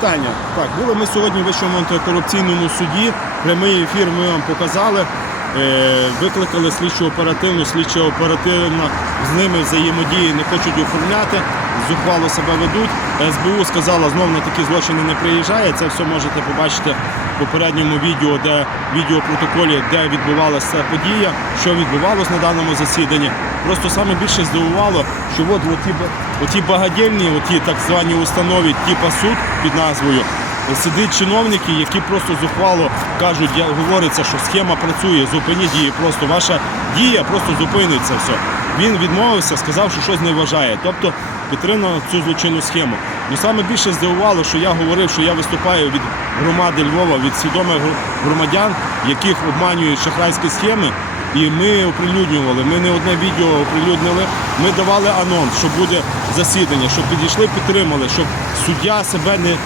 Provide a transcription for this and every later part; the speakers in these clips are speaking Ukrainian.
Питання. Так, були ми сьогодні в Вищому антикорупційному суді. Прямий ефір ми вам показали. Е, Викликали слідчу оперативну, слідча оперативна з ними взаємодії не хочуть оформляти, зухвало себе ведуть. СБУ сказала, знов на такі злочини не приїжджає. Це все можете побачити в попередньому відео, де відеопротоколі, де відбувалася подія, що відбувалося на даному засіданні. Просто саме більше здивувало, що от ба- оті багадільні, оті так звані установи, типа суд під назвою. Сидять чиновники, які просто зухвало кажуть, говориться, що схема працює, зупиніть її. Просто ваша дія просто зупинить це все. Він відмовився, сказав, що щось не вважає. Тобто підтримав цю злочинну схему. Ну саме більше здивувало, що я говорив, що я виступаю від громади Львова, від свідомих громадян, яких обманюють шахрайські схеми. І ми оприлюднювали. Ми не одне відео оприлюднили. Ми давали анонс, що буде засідання, щоб підійшли, підтримали, щоб суддя себе не е,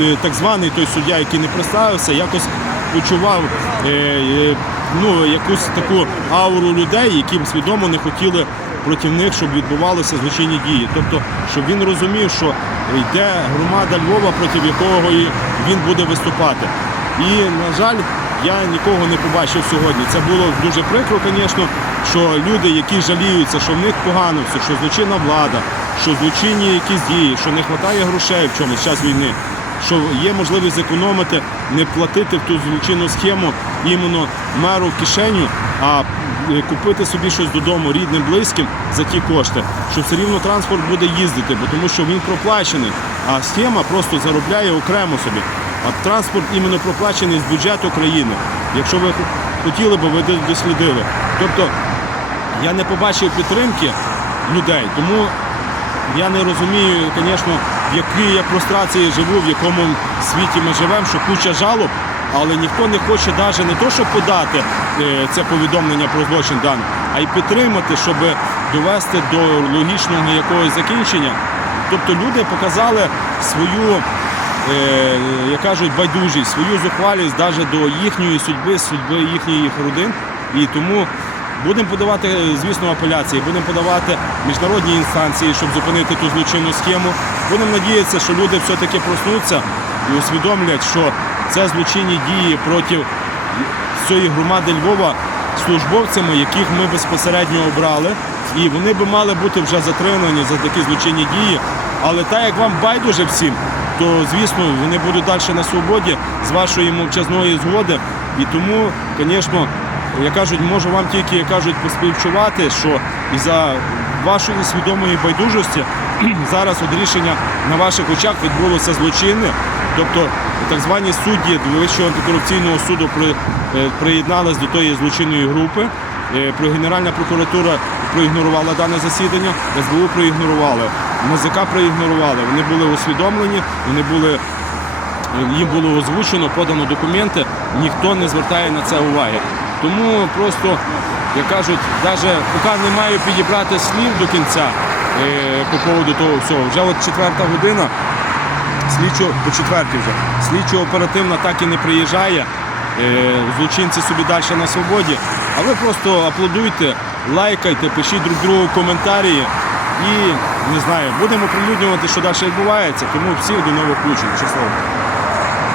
е, так званий той суддя, який не представився, якось почував е, ну, якусь таку ауру людей, які свідомо не хотіли проти них, щоб відбувалися злочинні дії. Тобто, щоб він розумів, що йде громада Львова, проти якого він буде виступати. І, на жаль, я нікого не побачив сьогодні. Це було дуже прикро, звісно, що люди, які жаліються, що в них погано все, що злочинна влада, що злочинні якісь дії, що не вистачає грошей в чомусь час війни, що є можливість зекономити, не платити в ту злочинну схему іменно меру в кишеню, а е, купити собі щось додому рідним, близьким за ті кошти, що все рівно транспорт буде їздити, бо тому що він проплачений, а схема просто заробляє окремо собі. А транспорт іменно проплачений з бюджету країни. Якщо ви хотіли б, ви дослідили. Тобто я не побачив підтримки людей, тому я не розумію, звісно, в якій я прострації живу, в якому світі ми живемо, що куча жалоб, але ніхто не хоче навіть не то, щоб подати е, це повідомлення про злочин дан, а й підтримати, щоб довести до логічного якогось закінчення. Тобто люди показали свою як кажуть, байдужість, свою зухвалість навіть до їхньої судьби, судьби їхніх родин. І тому будемо подавати, звісно, апеляції, будемо подавати міжнародні інстанції, щоб зупинити ту злочинну схему. Будемо надіятися, що люди все-таки проснуться і усвідомлять, що це злочинні дії проти цієї громади Львова службовцями, яких ми безпосередньо обрали, і вони би мали бути вже затримані за такі злочинні дії. Але так як вам байдуже всім, то звісно вони будуть далі на свободі з вашої мовчазної згоди. І тому, звісно, як кажуть, можу вам тільки як кажуть поспівчувати, що і за вашої свідомої байдужості зараз от рішення на ваших очах відбулося злочинне. Тобто так звані судді Вищого антикорупційного суду при, е, приєднались до тої злочинної групи. Е, Генеральна прокуратура проігнорувала дане засідання, СБУ проігнорували, МЗК проігнорували. Вони були усвідомлені, вони були їм було озвучено, подано документи, ніхто не звертає на це уваги. Тому просто, як кажуть, навіть поки не маю підібрати слів до кінця е, по поводу того всього. Вже от четверта година, слідчо, по четвертій вже, слідчо оперативна так і не приїжджає. Е, злочинці собі далі на свободі. А ви просто аплодуйте, лайкайте, пишіть друг другу коментарі і не знаю, будемо прилюднювати, що далі відбувається. Тому всі до нових включень. Щасливо.